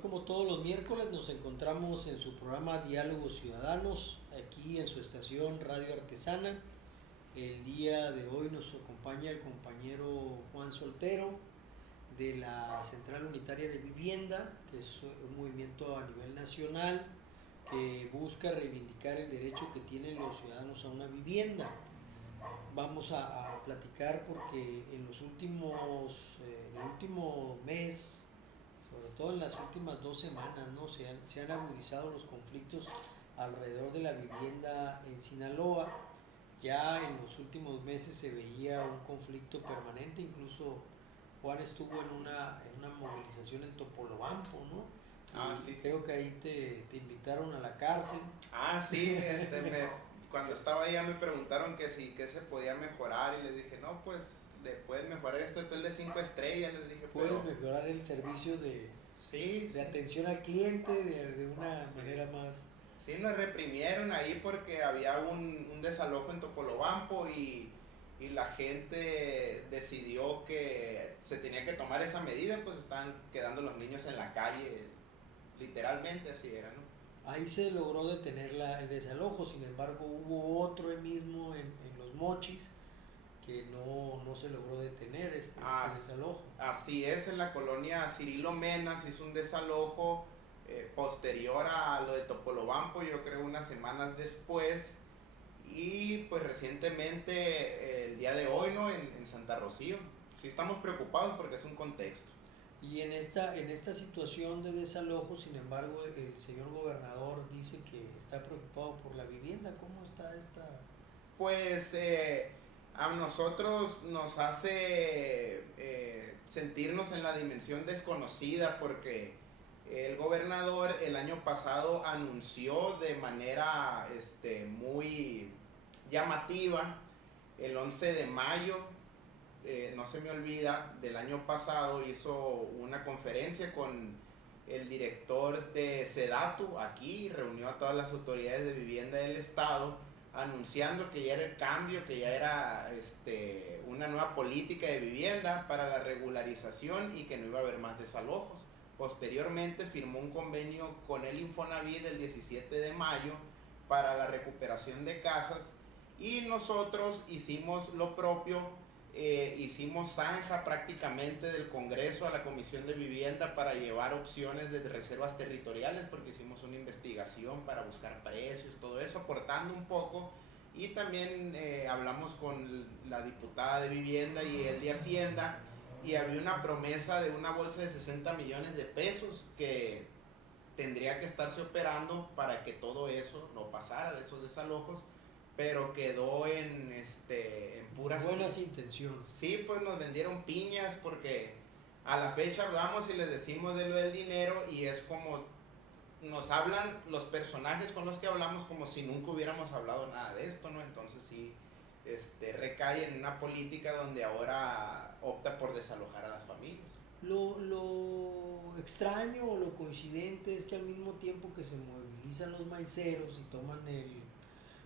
como todos los miércoles nos encontramos en su programa Diálogos Ciudadanos, aquí en su estación Radio Artesana. El día de hoy nos acompaña el compañero Juan Soltero de la Central Unitaria de Vivienda, que es un movimiento a nivel nacional que busca reivindicar el derecho que tienen los ciudadanos a una vivienda. Vamos a platicar porque en el último mes, sobre todo en las últimas 2 semanas, ¿no? Se han agudizado los conflictos alrededor de la vivienda en Sinaloa. Ya en los últimos meses se veía un conflicto permanente, incluso Juan estuvo en una movilización en Topolobampo, ¿no? Sí. Creo que ahí te invitaron a la cárcel. Sí, cuando estaba ahí ya me preguntaron que se podía mejorar y les dije, no, pues le puedes mejorar este hotel de 5 estrellas, les dije. Puedes mejorar el servicio de atención al cliente de una manera más... Sí, nos reprimieron ahí porque había un desalojo en Topolobampo y la gente decidió que se tenía que tomar esa medida, pues estaban quedando los niños en la calle, literalmente así era, ¿no? Ahí se logró detener el desalojo, sin embargo hubo otro mismo en Los Mochis que no se logró detener este desalojo. Así es, en la colonia Cirilo Mena se hizo un desalojo posterior a lo de Topolobampo, yo creo unas semanas después, y pues recientemente el día de hoy, ¿no? en Santa Rocío. Sí estamos preocupados porque es un contexto. Y en esta situación de desalojo, sin embargo, el señor gobernador dice que está preocupado por la vivienda. ¿Cómo está esta? Pues a nosotros nos hace sentirnos en la dimensión desconocida porque el gobernador el año pasado anunció de manera muy llamativa el 11 de mayo. No se me olvida, del año pasado hizo una conferencia con el director de Sedatu aquí, reunió a todas las autoridades de vivienda del estado, anunciando que ya era el cambio, que ya era una nueva política de vivienda para la regularización y que no iba a haber más desalojos. Posteriormente firmó un convenio con el Infonavit el 17 de mayo para la recuperación de casas y nosotros hicimos lo propio. Hicimos zanja prácticamente del Congreso a la Comisión de Vivienda para llevar opciones de reservas territoriales, porque hicimos una investigación para buscar precios, todo eso, aportando un poco, y también hablamos con la diputada de Vivienda y el de Hacienda, y había una promesa de una bolsa de 60 millones de pesos que tendría que estarse operando para que todo eso no pasara, de esos desalojos, pero quedó en puras buenas intenciones. Sí, pues nos vendieron piñas porque a la fecha vamos y les decimos de lo del dinero y es como nos hablan los personajes con los que hablamos como si nunca hubiéramos hablado nada de esto, ¿no? Entonces sí, recae en una política donde ahora opta por desalojar a las familias. Lo extraño o lo coincidente es que al mismo tiempo que se movilizan los maiceros y toman el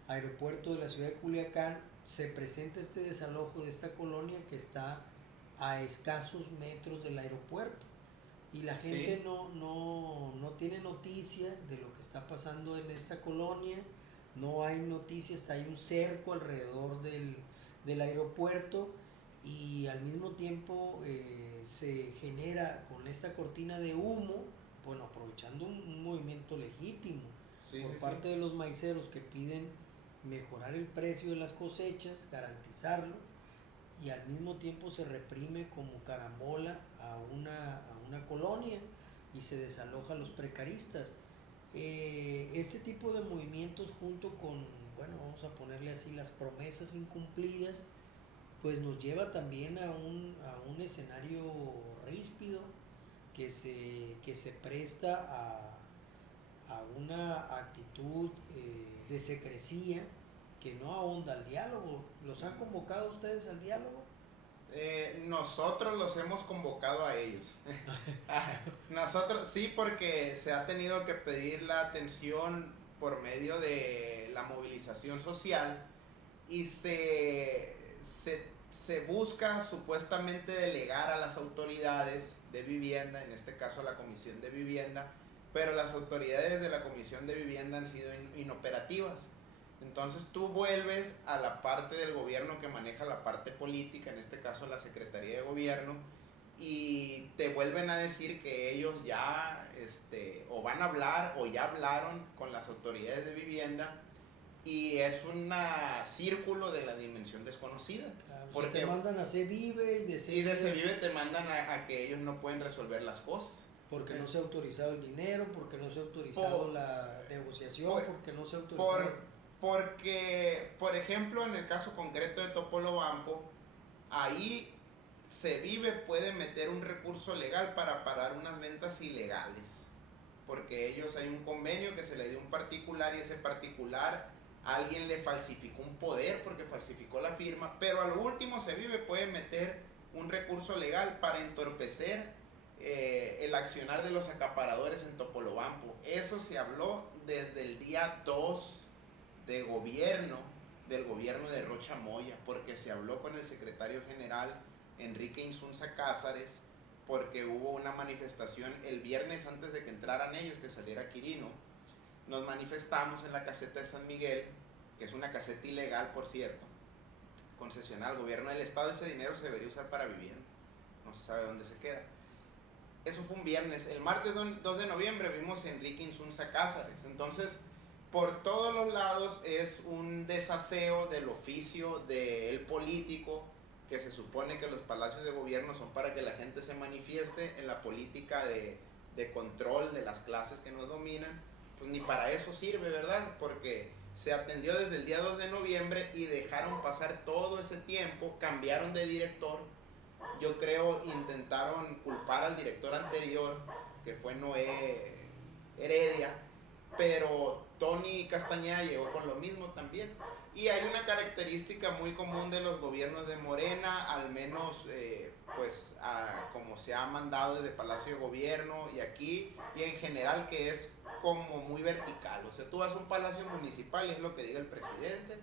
aeropuerto de la ciudad de Culiacán, se presenta este desalojo de esta colonia que está a escasos metros del aeropuerto y la gente no tiene noticia de lo que está pasando en esta colonia, no hay noticias, hay un cerco alrededor del aeropuerto y al mismo tiempo se genera con esta cortina de humo, bueno, aprovechando un movimiento legítimo por parte de los maiceros que piden mejorar el precio de las cosechas, garantizarlo, y al mismo tiempo se reprime como carambola a una colonia y se desaloja a los precaristas. Este tipo de movimientos junto con, bueno, vamos a ponerle así, las promesas incumplidas, pues nos lleva también a un escenario ríspido que se presta a una actitud de secrecía que no ahonda al diálogo. ¿Los han convocado ustedes al diálogo? Nosotros los hemos convocado a ellos. Nosotros sí, porque se ha tenido que pedir la atención por medio de la movilización social y se se busca supuestamente delegar a las autoridades de vivienda, en este caso a la Comisión de Vivienda, pero las autoridades de la Comisión de Vivienda han sido inoperativas. Entonces tú vuelves a la parte del gobierno que maneja la parte política, en este caso la Secretaría de Gobierno, y te vuelven a decir que ellos ya o van a hablar o ya hablaron con las autoridades de vivienda, y es un círculo de la dimensión desconocida. Claro, porque te mandan a CEVIVE y de CEVIVE te mandan a que ellos no pueden resolver las cosas. Porque no se ha autorizado el dinero, porque no se ha autorizado la negociación, porque no se ha autorizado... Porque, por ejemplo, en el caso concreto de Topolobampo, ahí CEVIVE puede meter un recurso legal para parar unas ventas ilegales. Porque ellos, hay un convenio que se le dio a un particular, y ese particular alguien le falsificó un poder porque falsificó la firma, pero a lo último CEVIVE puede meter un recurso legal para entorpecer el accionar de los acaparadores en Topolobampo. Eso se habló desde el día 2 del gobierno de Rocha Moya, porque se habló con el secretario general Enrique Insunza Cázares, porque hubo una manifestación el viernes antes de que entraran ellos, que saliera Quirino. Nos manifestamos en la caseta de San Miguel, que es una caseta ilegal, por cierto, concesional al gobierno del estado. Ese dinero se debería usar para vivienda, no se sabe dónde se queda. Eso fue un viernes. El martes 2 de noviembre vimos a Enrique Insunza Cázares. Entonces, por todos los lados es un desaseo del oficio del político, que se supone que los palacios de gobierno son para que la gente se manifieste en la política de control de las clases que nos dominan. Pues ni para eso sirve, ¿verdad? Porque se atendió desde el día 2 de noviembre y dejaron pasar todo ese tiempo, cambiaron de director. Yo creo intentaron culpar al director anterior, que fue Noé Heredia, pero Tony Castañeda llegó con lo mismo también. Y hay una característica muy común de los gobiernos de Morena, al menos como se ha mandado desde Palacio de Gobierno y aquí, y en general, que es como muy vertical. O sea, tú vas a un palacio municipal y es lo que diga el presidente,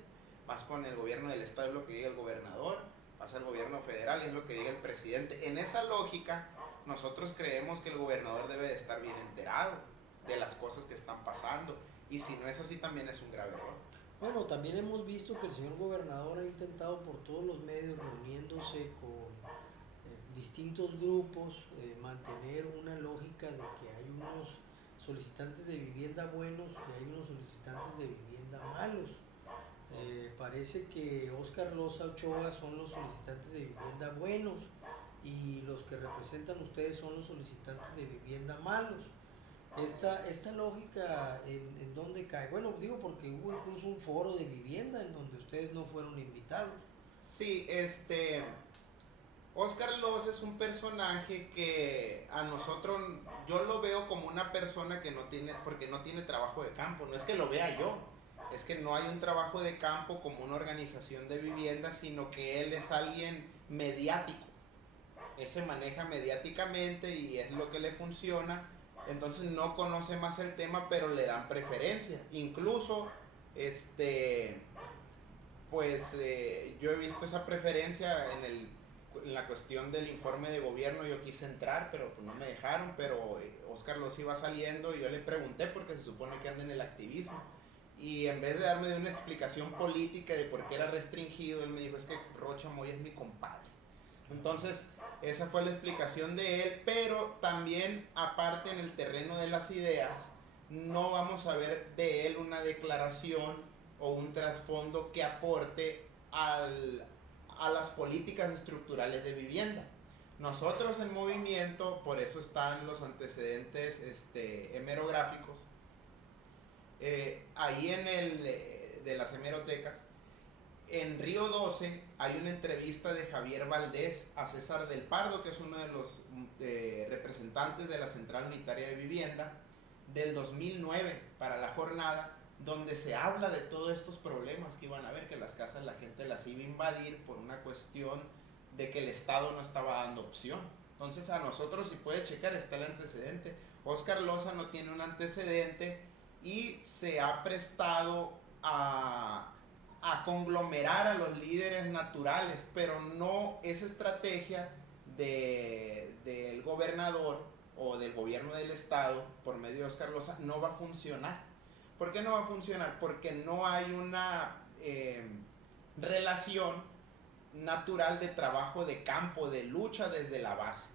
vas con el gobierno del estado y es lo que diga el gobernador, vas al gobierno federal y es lo que diga el presidente. En esa lógica, nosotros creemos que el gobernador debe de estar bien enterado de las cosas que están pasando, y si no es así también es un grave error. Bueno, también hemos visto que el señor gobernador ha intentado por todos los medios, reuniéndose con distintos grupos, mantener una lógica de que hay unos solicitantes de vivienda buenos y hay unos solicitantes de vivienda malos. Parece que Óscar Loza Ochoa son los solicitantes de vivienda buenos y los que representan ustedes son los solicitantes de vivienda malos. Esta lógica, ¿en dónde cae? Bueno, digo porque hubo incluso un foro de vivienda en donde ustedes no fueron invitados. Sí, Óscar Loza es un personaje que a nosotros, yo lo veo como una persona que no tiene, porque no tiene trabajo de campo. No es que lo vea yo, es que no hay un trabajo de campo como una organización de vivienda, sino que él es alguien mediático. Él se maneja mediáticamente y es lo que le funciona. Entonces no conoce más el tema, pero le dan preferencia. Incluso, yo he visto esa preferencia en la cuestión del informe de gobierno. Yo quise entrar, pero pues no me dejaron. Pero Óscar los iba saliendo y yo le pregunté, porque se supone que anda en el activismo. Y en vez de darme una explicación política de por qué era restringido, él me dijo, es que Rocha Moya es mi compadre. Entonces, esa fue la explicación de él, pero también, aparte, en el terreno de las ideas, no vamos a ver de él una declaración o un trasfondo que aporte a las políticas estructurales de vivienda. Nosotros en Movimiento, por eso están los antecedentes hemerográficos, ahí de las hemerotecas, en Río 12 hay una entrevista de Javier Valdés a César del Pardo, que es uno de los representantes de la Central Unitaria de Vivienda, del 2009 para la jornada, donde se habla de todos estos problemas que iban a haber, que las casas la gente las iba a invadir por una cuestión de que el Estado no estaba dando opción. Entonces a nosotros, si puede checar, está el antecedente. Óscar Loza no tiene un antecedente y se ha prestado a a conglomerar a los líderes naturales, pero no esa estrategia del gobernador o del gobierno del estado por medio de Oscar Loza no va a funcionar. ¿Por qué no va a funcionar? Porque no hay una relación natural de trabajo de campo, de lucha desde la base.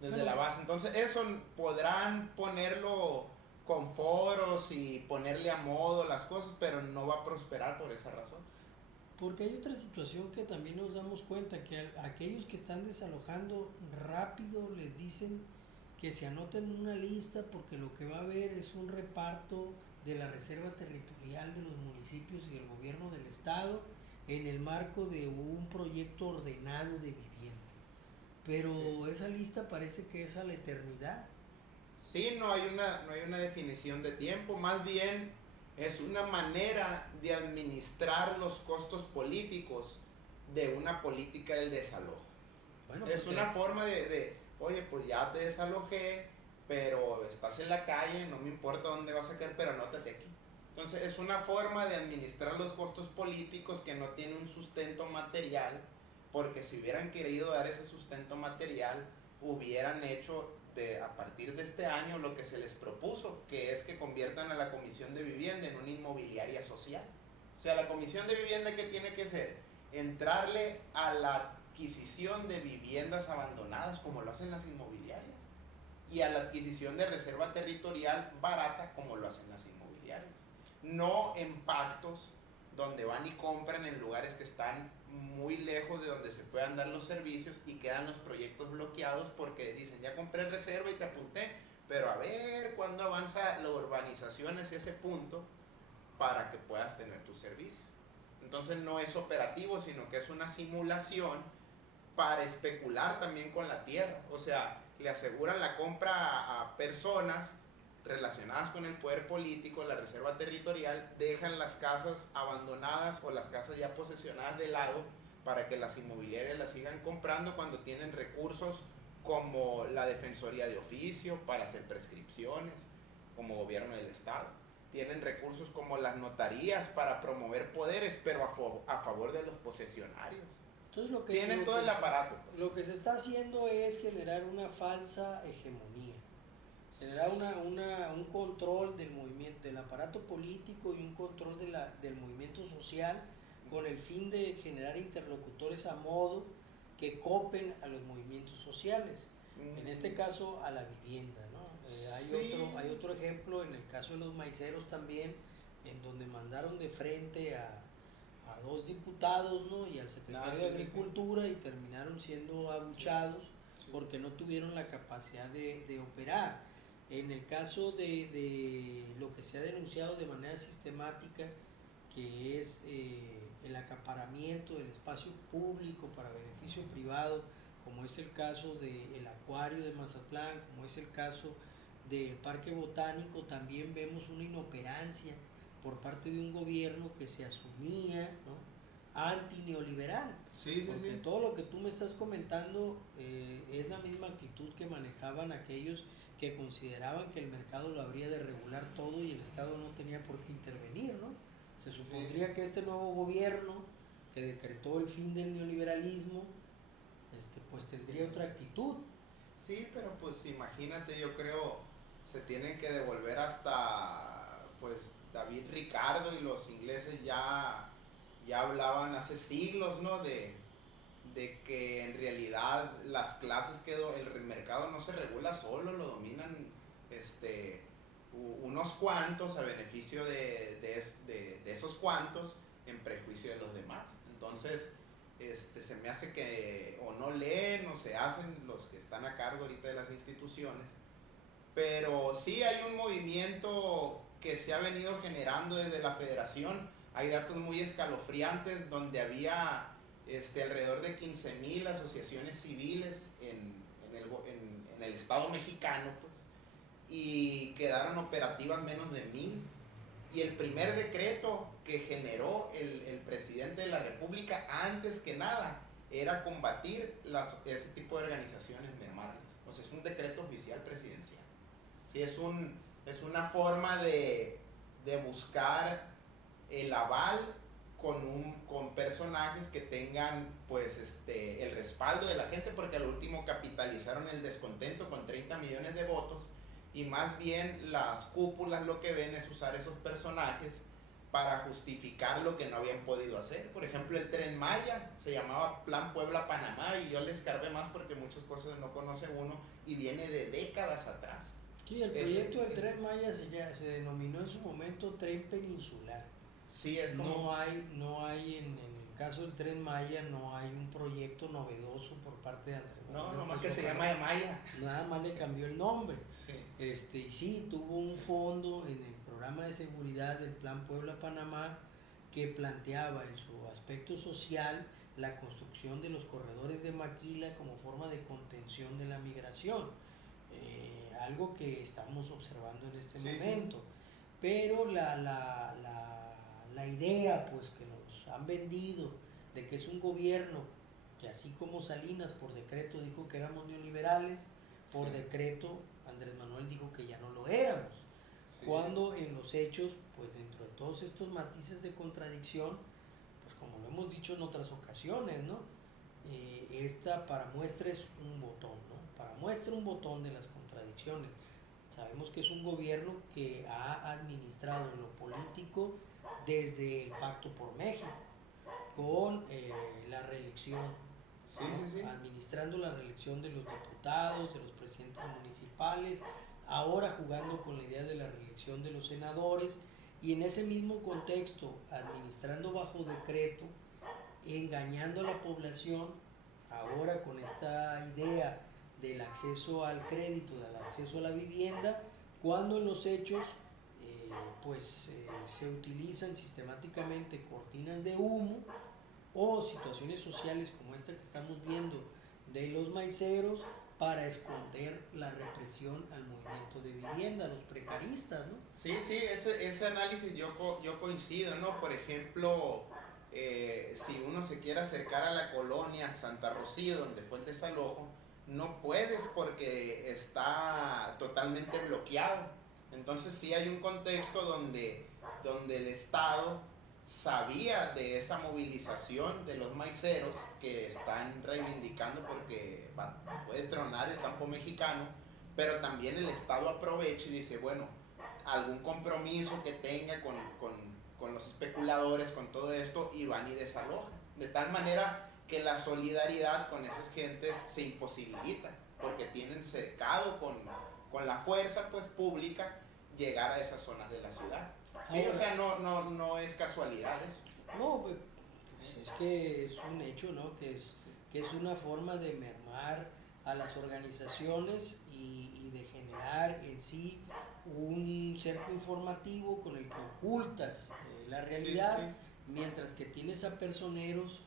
Desde la base. Entonces eso podrán ponerlo con foros y ponerle a modo las cosas, pero no va a prosperar por esa razón. Porque hay otra situación que también nos damos cuenta, que a aquellos que están desalojando rápido les dicen que se anoten en una lista porque lo que va a haber es un reparto de la reserva territorial de los municipios y el gobierno del estado en el marco de un proyecto ordenado de vivienda. Pero sí, esa lista parece que es a la eternidad. Sí, no hay una definición de tiempo, más bien es una manera de administrar los costos políticos de una política del desalojo. Bueno, es una forma oye, pues ya te desalojé, pero estás en la calle, no me importa dónde vas a caer, pero anótate aquí. Entonces es una forma de administrar los costos políticos que no tiene un sustento material, porque si hubieran querido dar ese sustento material, hubieran hecho a partir de este año lo que se les propuso, que es que conviertan a la Comisión de Vivienda en una inmobiliaria social. O sea, la Comisión de Vivienda, ¿qué tiene que hacer? Entrarle a la adquisición de viviendas abandonadas, como lo hacen las inmobiliarias, y a la adquisición de reserva territorial barata, como lo hacen las inmobiliarias. No en pactos donde van y compran en lugares que están muy lejos de donde se puedan dar los servicios y quedan los proyectos bloqueados porque dicen, ya compré reserva y te apunté, pero a ver cuándo avanza la urbanización hacia ese punto para que puedas tener tus servicios. Entonces no es operativo, sino que es una simulación para especular también con la tierra. O sea, le aseguran la compra a personas relacionadas con el poder político, la reserva territorial, dejan las casas abandonadas o las casas ya posesionadas de lado para que las inmobiliarias las sigan comprando cuando tienen recursos como la Defensoría de Oficio para hacer prescripciones, como gobierno del estado. Tienen recursos como las notarías para promover poderes, pero a favor de los posesionarios. Entonces tienen todo el aparato. Pues. Lo que se está haciendo es generar una falsa hegemonía. Generar un control del movimiento, del aparato político y un control del movimiento social con el fin de generar interlocutores a modo que copen a los movimientos sociales. En este caso a la vivienda, ¿no? Hay otro ejemplo en el caso de los maiceros también, en donde mandaron de frente a dos diputados, ¿no? Y al secretario de Agricultura y terminaron siendo abuchados porque no tuvieron la capacidad de operar. En el caso de lo que se ha denunciado de manera sistemática, que es el acaparamiento del espacio público para beneficio privado, como es el caso del acuario de Mazatlán, como es el caso del parque botánico, también vemos una inoperancia por parte de un gobierno que se asumía, ¿no?, anti-neoliberal. Porque todo lo que tú me estás comentando es la misma actitud que manejaban aquellos que consideraban que el mercado lo habría de regular todo y el Estado no tenía por qué intervenir, ¿no? Se supondría que este nuevo gobierno que decretó el fin del neoliberalismo, pues tendría otra actitud. Sí, pero pues imagínate, yo creo se tienen que devolver hasta pues David Ricardo, y los ingleses ya hablaban hace siglos, ¿no? De que en realidad las clases el mercado no se regula solo, lo dominan unos cuantos a beneficio de esos cuantos en prejuicio de los demás. Entonces se me hace que o no leen o se hacen los que están a cargo ahorita de las instituciones, pero sí hay un movimiento que se ha venido generando desde la federación. Hay datos muy escalofriantes donde había alrededor de 15,000 asociaciones civiles en el estado mexicano, pues, y quedaron operativas menos de 1,000. Y el primer decreto que generó el presidente de la República, antes que nada, era combatir ese tipo de organizaciones, mermarlas. O sea, es un decreto oficial presidencial. Sí, es una forma de buscar el aval con personajes que tengan pues el respaldo de la gente, porque al último capitalizaron el descontento con 30 millones de votos, y más bien las cúpulas lo que ven es usar esos personajes para justificar lo que no habían podido hacer. Por ejemplo, el Tren Maya se llamaba Plan Puebla-Panamá, y yo le escarbé más porque muchas cosas no conoce uno y viene de décadas atrás. Sí, el proyecto del Tren Maya se denominó en su momento Tren Peninsular. Sí, es como... No hay en el caso del Tren Maya, no hay un proyecto novedoso por parte de Andrés Manuel. No, nomás que se llama de Maya. Nada más le cambió el nombre. Sí. Y sí, tuvo un fondo en el programa de seguridad del Plan Puebla-Panamá que planteaba en su aspecto social la construcción de los corredores de maquila como forma de contención de la migración. Algo que estamos observando en este momento. Sí. Pero la idea pues que nos han vendido de que es un gobierno que, así como Salinas por decreto dijo que éramos neoliberales, por sí. decreto Andrés Manuel dijo que ya no lo éramos, sí. Cuando en los hechos, pues dentro de todos estos matices de contradicción, pues como lo hemos dicho en otras ocasiones, ¿no? Esta para muestra es un botón, ¿no? Para muestra un botón de las contradicciones. Sabemos que es un gobierno que ha administrado en lo político desde el Pacto por México, con la reelección, sí, ¿no? Sí. Administrando la reelección de los diputados, de los presidentes municipales, ahora jugando con la idea de la reelección de los senadores, y en ese mismo contexto, administrando bajo decreto, engañando a la población, ahora con esta idea del acceso al crédito, del acceso a la vivienda, cuando en los hechos se utilizan sistemáticamente cortinas de humo o situaciones sociales como esta que estamos viendo de los maiceros para esconder la represión al movimiento de vivienda, a los precaristas, ¿no? Sí, ese análisis yo coincido, ¿no? Por ejemplo, si uno se quiere acercar a la colonia Santa Rocío, donde fue el desalojo, no puedes porque está totalmente bloqueado. Entonces sí hay un contexto donde el Estado sabía de esa movilización de los maiceros que están reivindicando porque puede tronar el campo mexicano, pero también el Estado aprovecha y dice, bueno, algún compromiso que tenga con los especuladores, con todo esto, y van y desalojan. De tal manera que la solidaridad con esas gentes se imposibilita, porque tienen cercado con la fuerza pues pública llegar a esas zonas de la ciudad. Sí, o sea, no es casualidad eso. No, pues es que es un hecho, ¿no? Que es una forma de mermar a las organizaciones y de generar en sí un cerco informativo con el que ocultas la realidad, sí. Mientras que tienes a personeros,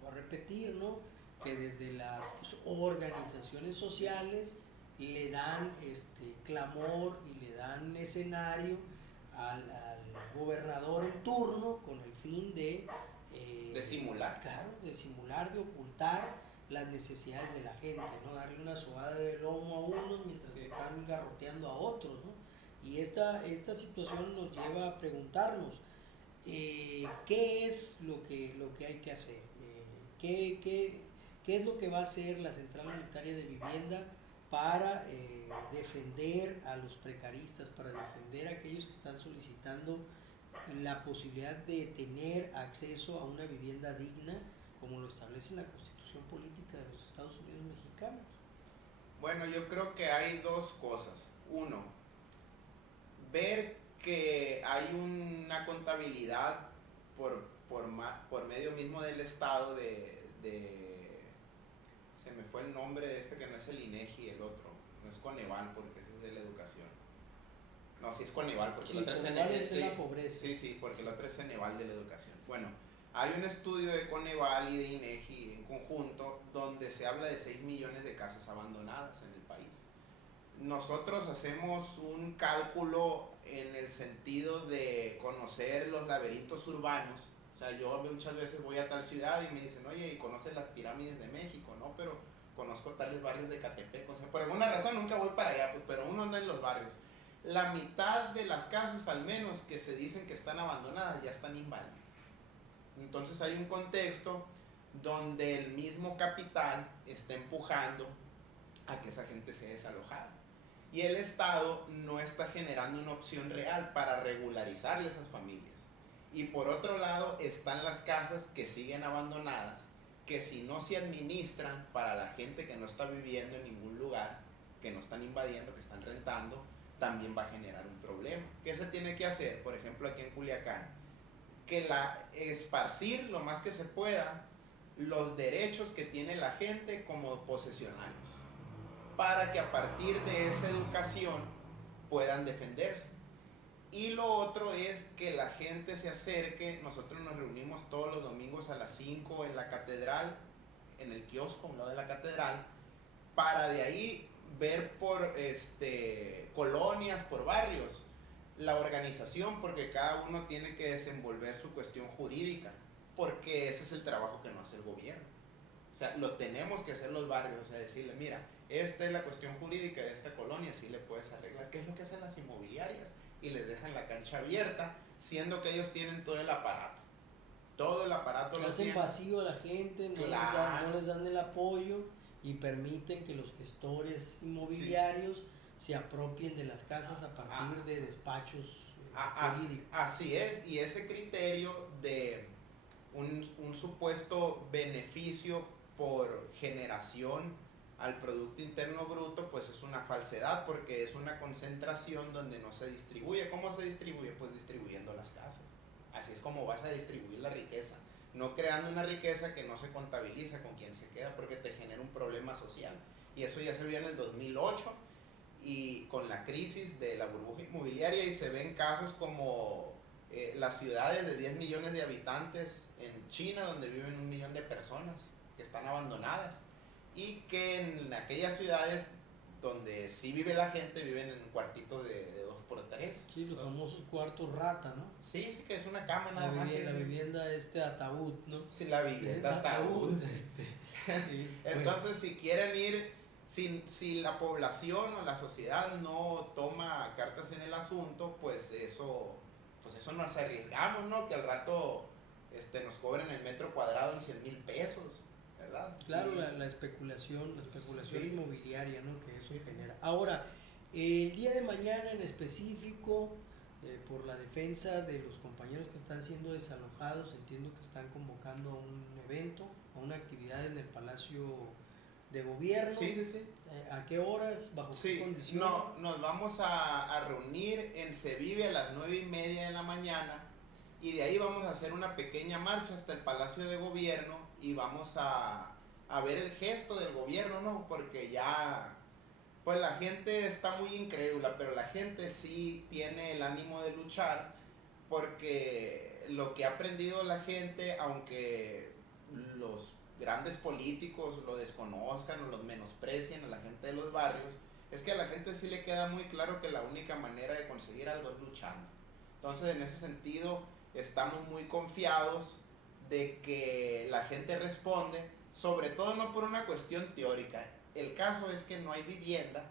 voy a repetir, ¿no? Que desde las organizaciones sociales le dan clamor y le dan escenario al gobernador en turno con el fin de simular. Claro, de simular, de ocultar las necesidades de la gente, ¿no? Darle una sobada de lomo a unos mientras están garroteando a otros, ¿no? Y esta situación nos lleva a preguntarnos qué es lo que hay que hacer, qué es lo que va a hacer la Central Unitaria de Vivienda para defender a los precaristas, para defender a aquellos que están solicitando la posibilidad de tener acceso a una vivienda digna, como lo establece la Constitución Política de los Estados Unidos Mexicanos. Bueno, yo creo que hay dos cosas. Uno, ver que hay una contabilidad por medio mismo del Estado se me fue el nombre de que no es el INEGI, el otro, no es Coneval porque ese es de la educación. No, sí es Coneval porque sí, el otro es de la pobreza. Sí, porque el otro es Ceneval de la educación. Bueno, hay un estudio de Coneval y de INEGI en conjunto donde se habla de 6 millones de casas abandonadas en el país. Nosotros hacemos un cálculo en el sentido de conocer los laberintos urbanos. O sea, yo muchas veces voy a tal ciudad y me dicen, oye, ¿y conoces las pirámides de México? No, pero conozco tales barrios de Catepec. O sea, por alguna razón nunca voy para allá, pues, pero uno anda en los barrios. La mitad de las casas, al menos, que se dicen que están abandonadas, ya están invadidas. Entonces hay un contexto donde el mismo capital está empujando a que esa gente sea desalojada. Y el Estado no está generando una opción real para regularizar esas familias. Y por otro lado están las casas que siguen abandonadas, que si no se administran para la gente que no está viviendo en ningún lugar, que no están invadiendo, que están rentando, también va a generar un problema. ¿Qué se tiene que hacer? Por ejemplo, aquí en Culiacán, que esparcir lo más que se pueda los derechos que tiene la gente como posesionarios, para que a partir de esa educación puedan defenderse. Y lo otro es que la gente se acerque. Nosotros nos reunimos todos los domingos a las 5 en la catedral, en el kiosco a un lado de la catedral, para de ahí ver por colonias, por barrios, la organización, porque cada uno tiene que desenvolver su cuestión jurídica, porque ese es el trabajo que no hace el gobierno. O sea, lo tenemos que hacer los barrios, o sea, decirle, mira, esta es la cuestión jurídica de esta colonia, sí le puedes arreglar. ¿Qué es lo que hacen las inmobiliarias? Y les dejan la cancha abierta, siendo que ellos tienen todo el aparato. Todo el aparato lo hacen tienen. vacío a la gente, no les dan el apoyo y permiten que los gestores inmobiliarios se apropien de las casas a partir de despachos jurídicos. Así es, y ese criterio de un supuesto beneficio por generación al Producto Interno Bruto, pues es una falsedad, porque es una concentración donde no se distribuye. ¿Cómo se distribuye? Pues distribuyendo las casas. Así es como vas a distribuir la riqueza, no creando una riqueza que no se contabiliza con quién se queda, porque te genera un problema social. Y eso ya se vio en el 2008 y con la crisis de la burbuja inmobiliaria, y se ven casos como las ciudades de 10 millones de habitantes en China, donde viven 1 millón de personas que están abandonadas, y que en aquellas ciudades donde sí vive la gente, viven en cuartitos de 2x3. Sí, los famosos cuartos rata, ¿no? Sí, sí, que es una cama nada más. La vivienda ataúd, ¿no? Sí, la vivienda ataúd. Sí, entonces, pues, si quieren ir, si la población o la sociedad no toma cartas en el asunto, pues eso nos arriesgamos, ¿no? Que al rato nos cobren el metro cuadrado en 100,000 pesos, ¿verdad? Claro, la especulación sí, inmobiliaria, ¿no? Que eso genera. Ahora, el día de mañana en específico, por la defensa de los compañeros que están siendo desalojados, entiendo que están convocando a un evento, a una actividad en el Palacio de Gobierno. Sí, sí. ¿A qué horas? ¿Bajo qué condiciones? No, nos vamos a reunir en Cevive a las 9:30 de la mañana, y de ahí vamos a hacer una pequeña marcha hasta el Palacio de Gobierno, y vamos a ver el gesto del gobierno, ¿no? Porque ya, pues la gente está muy incrédula, pero la gente sí tiene el ánimo de luchar, porque lo que ha aprendido la gente, aunque los grandes políticos lo desconozcan o los menosprecien a la gente de los barrios, es que a la gente sí le queda muy claro que la única manera de conseguir algo es luchando. Entonces, en ese sentido, estamos muy confiados de que la gente responde, sobre todo no por una cuestión teórica. El caso es que no hay vivienda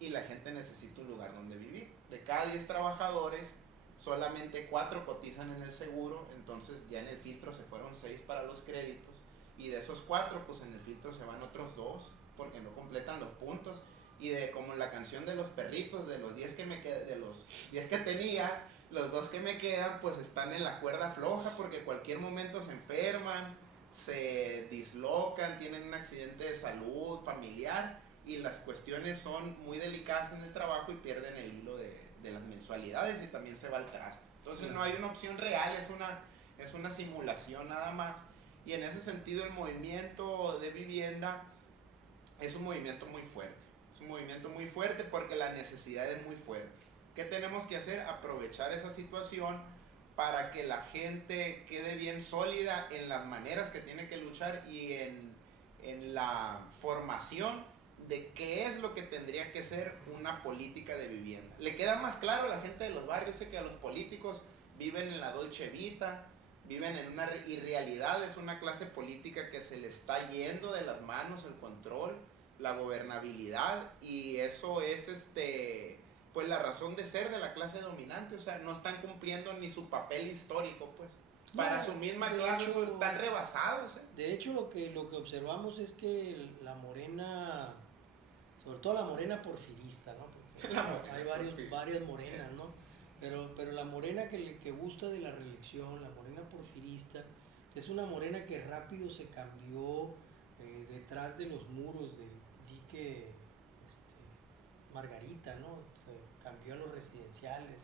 y la gente necesita un lugar donde vivir. De cada 10 trabajadores, solamente 4 cotizan en el seguro, entonces ya en el filtro se fueron 6 para los créditos, y de esos 4, pues en el filtro se van otros 2 porque no completan los puntos. Y como la canción de los perritos, de los 10 que me de los 10 que tenía, los 2 que me quedan pues están en la cuerda floja, porque cualquier momento se enferman, se dislocan, tienen un accidente de salud familiar, y las cuestiones son muy delicadas en el trabajo y pierden el hilo de las mensualidades, y también se va al traste. Entonces no hay una opción real, es una simulación nada más. Y en ese sentido el movimiento de vivienda es un movimiento muy fuerte. Es un movimiento muy fuerte porque la necesidad es muy fuerte. ¿Qué tenemos que hacer? Aprovechar esa situación para que la gente quede bien sólida en las maneras que tiene que luchar, y en la formación de qué es lo que tendría que ser una política de vivienda. Le queda más claro a la gente de los barrios que a los políticos viven en la Dolce Vita, viven en una irrealidad. Es una clase política que se le está yendo de las manos el control, la gobernabilidad, y eso es pues la razón de ser de la clase dominante. O sea, no están cumpliendo ni su papel histórico, pues. para No, su misma de clase hecho, están rebasados. De hecho, lo que observamos es que la Morena, sobre todo la Morena porfirista, ¿no? Porque La Morena hay varias morenas, ¿no? Pero la Morena que gusta de la reelección, la Morena porfirista, es una Morena que rápido se cambió detrás de los muros del dique Margarita, ¿no? Se cambió a los residenciales,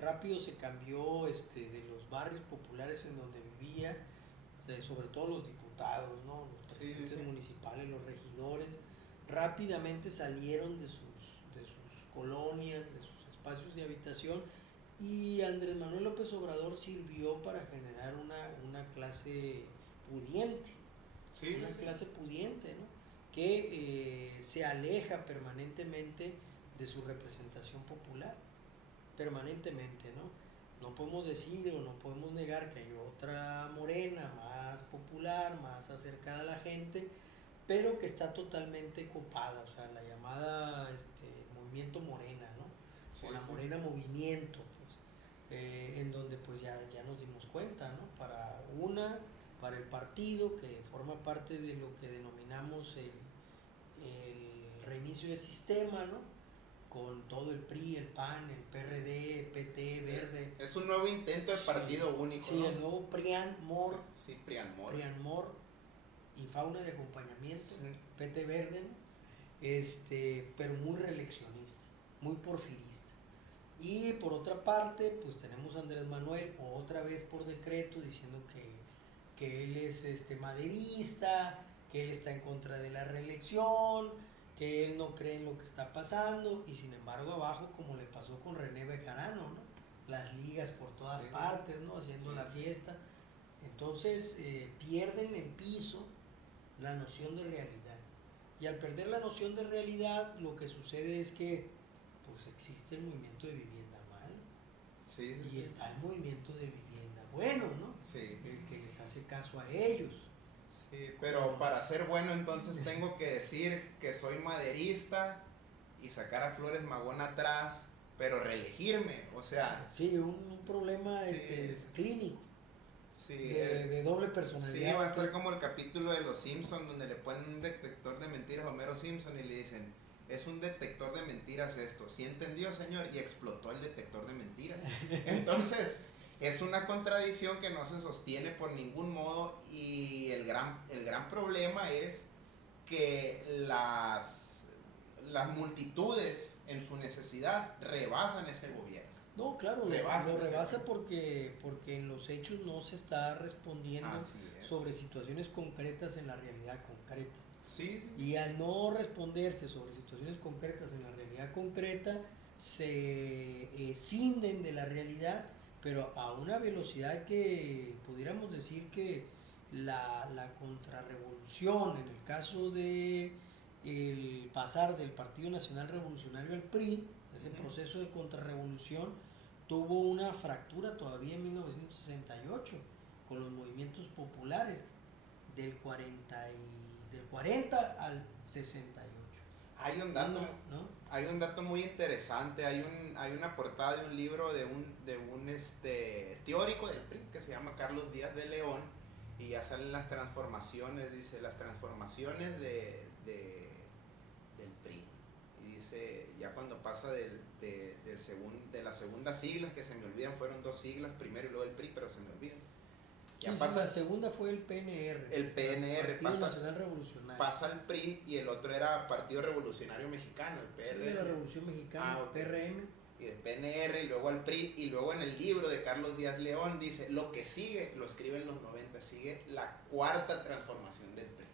rápido se cambió de los barrios populares en donde vivía, sobre todo los diputados, ¿no? Los presidentes municipales, los regidores, rápidamente salieron de sus colonias, de sus espacios de habitación, y Andrés Manuel López Obrador sirvió para generar una clase pudiente, clase pudiente, ¿no? Que se aleja permanentemente de su representación popular, permanentemente, ¿no? No podemos decir o no podemos negar que hay otra Morena más popular, más acercada a la gente, pero que está totalmente copada, o sea, la llamada movimiento Morena, ¿no? O la Morena movimiento, pues, en donde pues ya nos dimos cuenta, ¿no? Para el partido que forma parte de lo que denominamos el reinicio del sistema, ¿no? Con todo el PRI, el PAN, el PRD, el PT, Verde. Es un nuevo intento de partido único, sí, ¿no? El nuevo PRIAN-MOR. Sí, PRIAN-MOR. PRIAN-MOR y fauna de acompañamiento, PT Verde, ¿no? Pero muy reeleccionista, muy porfirista. Y por otra parte, pues tenemos a Andrés Manuel otra vez por decreto diciendo que él es maderista, que él está en contra de la reelección, que él no cree en lo que está pasando, y sin embargo abajo, como le pasó con René Bejarano, ¿no? Las ligas por todas partes, ¿no? Haciendo la fiesta. Entonces pierden en piso la noción de realidad. Y al perder la noción de realidad, lo que sucede es que pues existe el movimiento de vivienda mal, y está el movimiento de vivienda bueno, ¿no? Que les hace caso a ellos. Sí, pero para ser bueno entonces tengo que decir que soy maderista y sacar a Flores Magón atrás, pero reelegirme, o sea... Sí, un problema clínico. De doble personalidad. Sí, va a estar como el capítulo de Los Simpsons donde le ponen un detector de mentiras a Homero Simpson y le dicen, es un detector de mentiras esto. ¿Sí entendió, señor? Y explotó el detector de mentiras. Entonces, es una contradicción que no se sostiene por ningún modo, y el gran problema es que las multitudes en su necesidad rebasan ese gobierno. No, claro, lo rebasa porque en los hechos no se está respondiendo sobre situaciones concretas en la realidad concreta. Y al no responderse sobre situaciones concretas en la realidad concreta, se escinden de la realidad, pero a una velocidad que pudiéramos decir que la contrarrevolución, en el caso de el pasar del Partido Nacional Revolucionario al PRI, ese proceso de contrarrevolución tuvo una fractura todavía en 1968 con los movimientos populares del 40 al 68. Hay un dato, ¿no? Hay un dato muy interesante. Hay una portada de un libro de un teórico del PRI que se llama Carlos Díaz de León, y ya salen las transformaciones, dice, las transformaciones del PRI, y dice, ya cuando pasa de las segundas siglas, que se me olvidan, fueron 2 siglas, primero y luego el PRI, pero se me olvidan. La segunda fue el PNR. El PNR, Partido Nacional Revolucionario. Pasa el PRI, y el otro era Partido Revolucionario Mexicano, el PRM. Sí, de la Revolución Mexicana, PRM. Y el PNR, y luego al PRI, y luego en el libro de Carlos Díaz León dice, lo que sigue, lo escribe en los 90, sigue la 4ª transformación del PRI.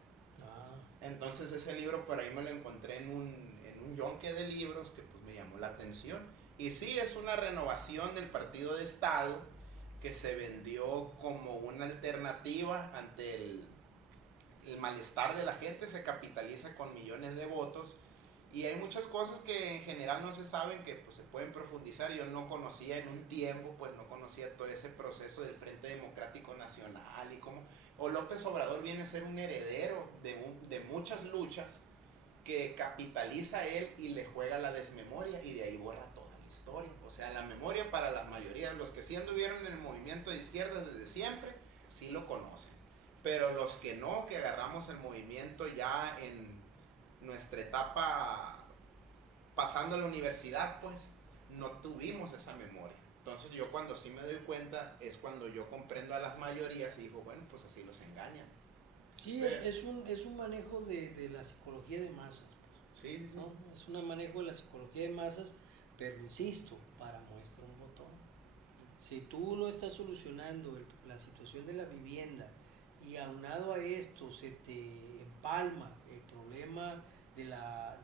Entonces ese libro por ahí me lo encontré en un yonque de libros que pues me llamó la atención. Y sí, es una renovación del partido de Estado que se vendió como una alternativa ante el malestar de la gente, se capitaliza con millones de votos, y hay muchas cosas que en general no se saben, que pues se pueden profundizar. Yo no conocía en un tiempo, pues no conocía todo ese proceso del Frente Democrático Nacional, y cómo López Obrador viene a ser un heredero de muchas luchas que capitaliza él y le juega la desmemoria, y de ahí borra toda la historia. historia. O sea, la memoria para la mayoría, los que sí anduvieron en el movimiento de izquierda desde siempre, sí lo conocen. Pero los que no, que agarramos el movimiento ya en nuestra etapa pasando a la universidad, pues no tuvimos esa memoria. Entonces yo cuando sí me doy cuenta es cuando yo comprendo a las mayorías y digo, bueno, pues así los engañan. Sí, Pero, es un manejo de la psicología de masas, sí, sí. ¿no? Es un manejo de la psicología de masas, pero insisto, para muestra un botón. Si tú no estás solucionando la situación de la vivienda y aunado a esto se te empalma el problema de la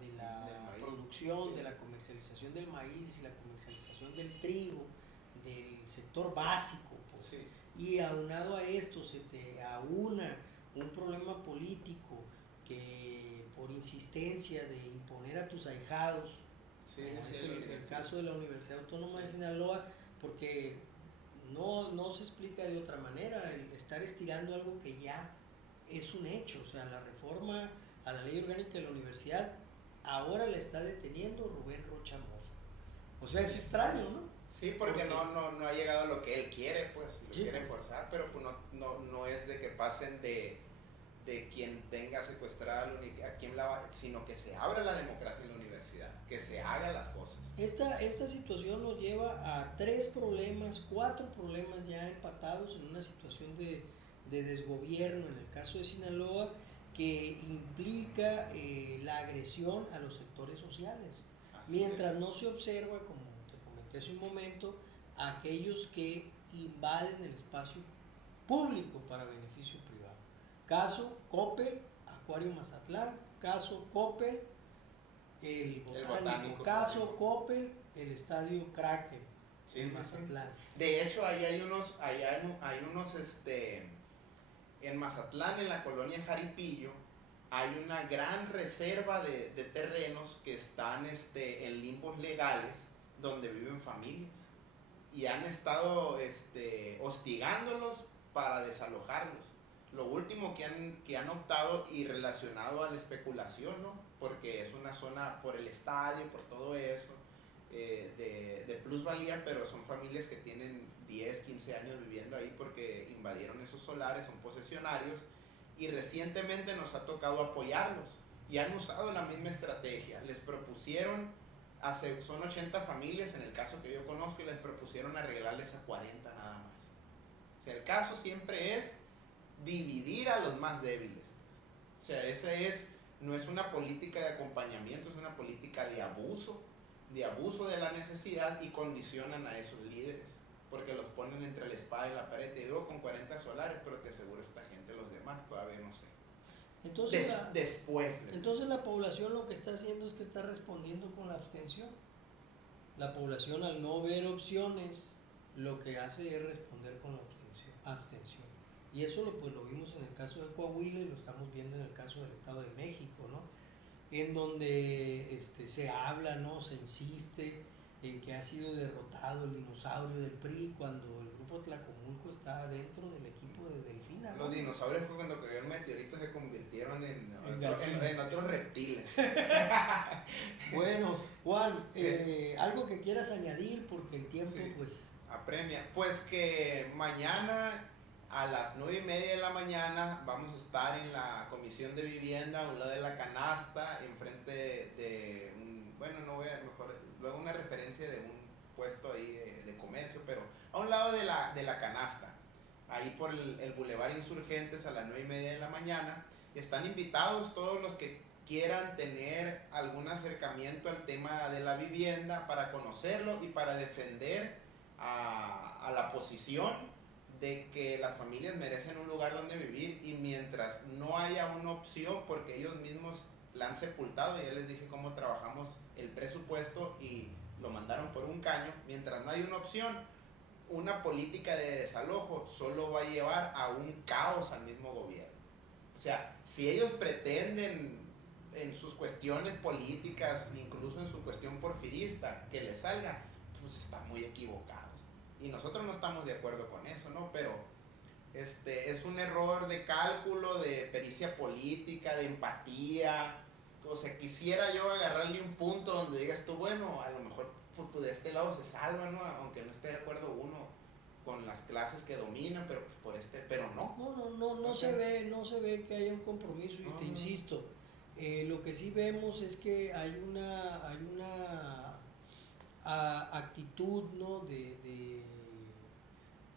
producción, sí, de la comercialización del maíz y la comercialización del trigo, del sector básico, pues, sí, y aunado a esto se te aúna un problema político que por insistencia de imponer a tus ahijados, sí, como sí, es sí, el caso de la Universidad Autónoma de Sinaloa, porque no se explica de otra manera el estar estirando algo que ya es un hecho. O sea, la reforma a la ley orgánica de la universidad ahora la está deteniendo Rubén Rocha Moya. O sea, es extraño, ¿no? sí, porque no ha llegado a lo que él quiere, pues, lo Sí, quiere forzar, pero pues no es de que pasen de quien tenga secuestrada a quien sino que se abra la democracia en la universidad, que se hagan las cosas. Esta situación nos lleva a 4 problemas ya empatados en una situación de desgobierno, en el caso de Sinaloa, que implica la agresión a los sectores sociales. Así Mientras es. no se observa, como te comenté hace un momento, a aquellos que invaden el espacio público para beneficio privado. Caso Coppel, Acuario Mazatlán, caso Coppel, el botánico, caso Coppel, el estadio Kraken, sí, en Mazatlán. De hecho, ahí hay unos en Mazatlán, en la colonia Jaripillo, hay una gran reserva de terrenos que están en limbos legales donde viven familias y han estado hostigándolos para desalojarlos. Lo último que han optado y relacionado a la especulación, ¿no? Porque es una zona por el estadio, por todo eso, de plusvalía, pero son familias que tienen 10, 15 años viviendo ahí porque invadieron esos solares, son posesionarios y recientemente nos ha tocado apoyarlos y han usado la misma estrategia. Les propusieron, son 80 familias en el caso que yo conozco y les propusieron arreglarles a 40 nada más. O sea, el caso siempre es dividir a los más débiles. O sea, no es una política de acompañamiento, es una política de abuso de la necesidad y condicionan a esos líderes, porque los ponen entre la espada y la pared. Te digo con 40 solares, pero te aseguro esta gente, los demás todavía no sé. Entonces, Después la población lo que está haciendo es que está respondiendo con la abstención. La población, al no ver opciones, lo que hace es responder con la abstención. Y eso lo vimos en el caso de Coahuila y lo estamos viendo en el caso del Estado de México, ¿no? En donde se habla, ¿no? Se insiste en que ha sido derrotado el dinosaurio del PRI cuando el grupo Tlacomulco está dentro del equipo de Delfina, ¿no? Los dinosaurios cuando cayó el meteorito se convirtieron en otros reptiles. Bueno, Juan, algo que quieras añadir porque el tiempo sí, pues apremia. Pues que mañana a las 9:30 de la mañana vamos a estar en la Comisión de Vivienda a un lado de la canasta, enfrente de luego una referencia de un puesto ahí de comercio, pero a un lado de la canasta, ahí por el Boulevard Insurgentes a las 9:30 de la mañana. Están invitados todos los que quieran tener algún acercamiento al tema de la vivienda para conocerlo y para defender a la posición de que las familias merecen un lugar donde vivir, y mientras no haya una opción, porque ellos mismos la han sepultado, ya les dije cómo trabajamos el presupuesto y lo mandaron por un caño, mientras no hay una opción, una política de desalojo solo va a llevar a un caos al mismo gobierno. O sea, si ellos pretenden en sus cuestiones políticas, incluso en su cuestión porfirista, que les salga, pues están muy equivocados. Y nosotros no estamos de acuerdo con eso, ¿no? Pero es un error de cálculo, de pericia política, de empatía. O sea, quisiera yo agarrarle un punto donde digas tú, bueno, a lo mejor pues de este lado se salva, ¿no? Aunque no esté de acuerdo uno con las clases que dominan, pero pues por pero no. No se ve que haya un compromiso, y te insisto, lo que sí vemos es que hay una actitud, ¿no?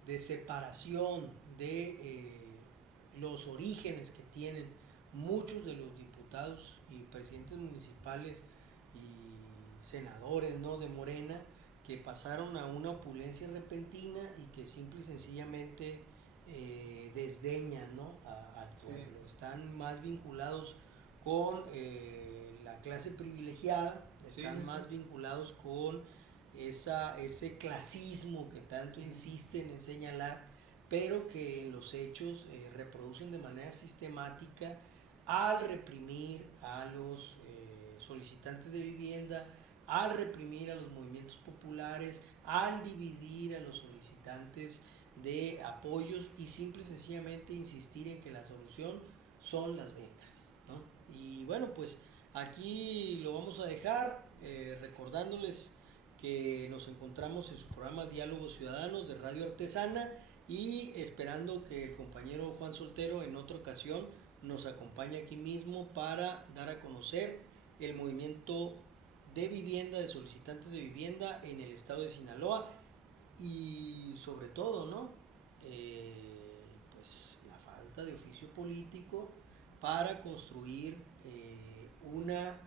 de separación de los orígenes que tienen muchos de los diputados y presidentes municipales y senadores, ¿no? de Morena, que pasaron a una opulencia repentina y que simple y sencillamente desdeñan, ¿no? al pueblo. Sí. Están más vinculados con la clase privilegiada, están más vinculados con ese clasismo que tanto insisten en señalar, pero que en los hechos reproducen de manera sistemática al reprimir a los solicitantes de vivienda, al reprimir a los movimientos populares, al dividir a los solicitantes de apoyos y simple y sencillamente insistir en que la solución son las becas, ¿no? Y bueno, pues aquí lo vamos a dejar recordándoles que nos encontramos en su programa Diálogos Ciudadanos de Radio Artesana y esperando que el compañero Juan Soltero en otra ocasión nos acompañe aquí mismo para dar a conocer el movimiento de vivienda, de solicitantes de vivienda en el estado de Sinaloa y sobre todo, ¿no? Pues la falta de oficio político para construir una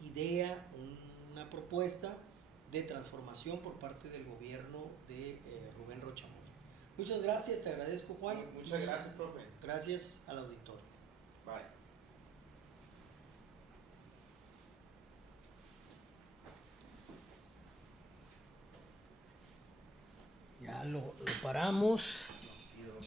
idea, una propuesta de transformación por parte del gobierno de Rubén Rocha Moya. Muchas gracias, te agradezco, Juan. Muchas gracias, profe. Gracias al auditorio. Bye. Ya lo paramos.